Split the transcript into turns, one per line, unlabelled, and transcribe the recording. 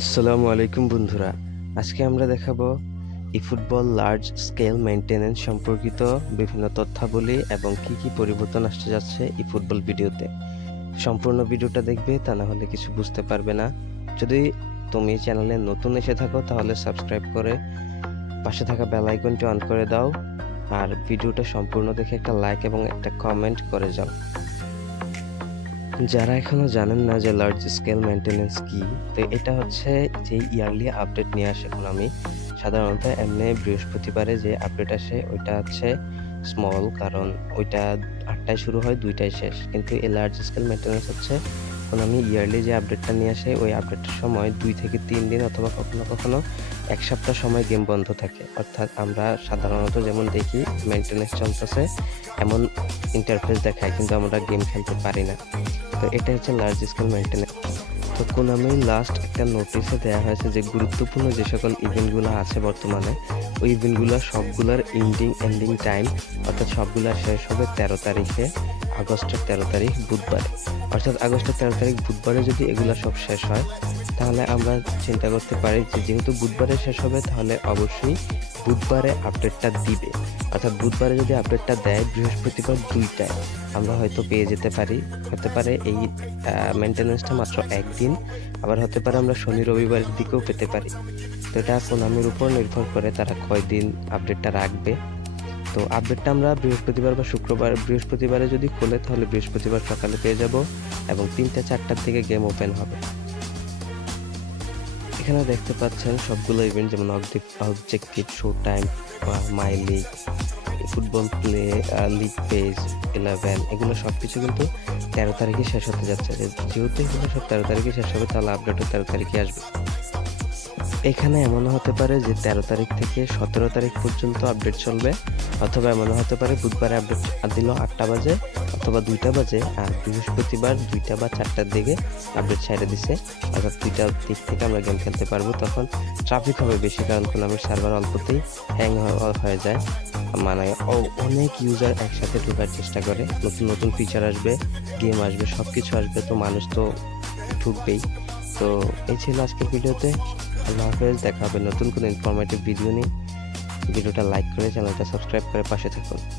আসসালামু আলাইকুম বন্ধুরা। আজকে আমরা দেখাবো e football large scale maintenance সম্পর্কিত বিভিন্ন তথ্যাবলী এবং কি কি পরিবর্তন আসতে যাচ্ছে ই ফুটবল ভিডিওতে। সম্পূর্ণ ভিডিওটা দেখবে, তা না হলে কিছু বুঝতে পারবে না। যদি তুমি চ্যানেলে নতুন এসে থাকো, তাহলে সাবস্ক্রাইব করে পাশে থাকা বেল আইকনটি অন করে দাও। আর ভিডিওটা সম্পূর্ণ দেখে একটা লাইক এবং একটা কমেন্ট করে যাও। যারা এখনও জানেন না যে লার্জ স্কেল মেনটেনেন্স কি, তো এটা হচ্ছে যে ইয়ারলি আপডেট নিয়ে আসে এখন আমি, সাধারণত এমনি বৃহস্পতিবারে যে আপডেট আসে, ওইটা হচ্ছে স্মল কারণ ওইটা আটটায় শুরু হয়, দুইটায় শেষ। কিন্তু এই লার্জ স্কেল মেনটেনেন্স হচ্ছে, এখন আমি ইয়ারলি যে আপডেটটা নিয়ে আসে, ওই আপডেটের সময় দুই থেকে তিন দিন অথবা কখনো কখনো এক সপ্তাহ সময় গেম বন্ধ থাকে। অর্থাৎ আমরা সাধারণত যেমন দেখি মেনটেনেন্স চলতেছে, এমন ইন্টারফেস দেখায়, কিন্তু আমরা গেম খেলতে পারি না। তো এটা হচ্ছে লার্জ স্কেল মেনটেনেন্স তো কোনামি লাস্ট একটা নোটিশে দেওয়া হয়েছে যে, গুরুত্বপূর্ণ যে সকল ইভেন্টগুলো আছে বর্তমানে, ওই ইভেন্টগুলো সবগুলোর এন্ডিং এন্ডিং টাইম অর্থাৎ সবগুলো শেষ হবে তেরো তারিখে। আগস্টের তেরো তারিখ বুধবার। অর্থাৎ আগস্টের তেরো তারিখ বুধবারে যদি এগুলো সব শেষ হয়, তাহলে আমরা চিন্তা করতে পারি যে যেহেতু বুধবারে শেষ হবে, তাহলে অবশ্যই বুধবারে আপডেটটা দিবে। অর্থাৎ বুধবারে যদি আপডেটটা দেয়, বৃহস্পতিবার দুইটায় আমরা হয়তো পেয়ে যেতে পারি। হতে পারে এই মেনটেন্যান্সটা মাত্র একদিন, আবার হতে পারে আমরা শনি রবিবারের দিকেও পেতে পারি। তো এটা কোনামির উপর নির্ভর করে তারা কয়দিন আপডেটটা রাখবে। তো আপডেটটা আমরা বৃহস্পতিবার বা শুক্রবার, বৃহস্পতিবারে যদি খোলে তাহলে বৃহস্পতিবার সকালে পেয়ে যাব এবং তিনটে, চারটার থেকে গেম ওপেন হবে। এখানে দেখতে পাচ্ছেন সবগুলো ইভেন্ট যেমন objective show time my league football play league page eleven এগুলো সব কিছু কিন্তু তেরো তারিখে শেষ হতে যাচ্ছে। যেহেতু এগুলো সব তেরো তারিখে শেষ হবে, তাহলে আপডেটও তেরো তারিখে আসবে। এখানে এমনও হতে পারে যে তেরো তারিখ থেকে সতেরো তারিখ পর্যন্ত আপডেট চলবে, অথবা এমনও হতে পারে বুধবারে আপডেট দিল আটটা বাজে, অথবা দুইটা বাজে, আর বৃহস্পতিবার দুইটা বা চারটার দিকে আপডেট ছেড়ে দিছে। অর্থাৎ দুইটার দিক থেকে আমরা গেম খেলতে পারব, তখন ট্রাফিক হবে বেশি, কারণ আমার সার্ভার অল্পতেই হ্যাং হয়ে যায়। মানে অনেক ইউজার একসাথে ঢোকার চেষ্টা করে, নতুন নতুন ফিচার আসবে গেম আসবে সব কিছু আসবে, তো মানুষ তো ঢুকবেই। তো এই ছিল আজকের ভিডিওতে আল্লাহ হাফেজ, দেখা হবে নতুন কোনো ইনফরমেটিভ ভিডিও নিয়ে। ভিডিওটা লাইক করে চ্যানেলটা সাবস্ক্রাইব করে পাশে থাকুন।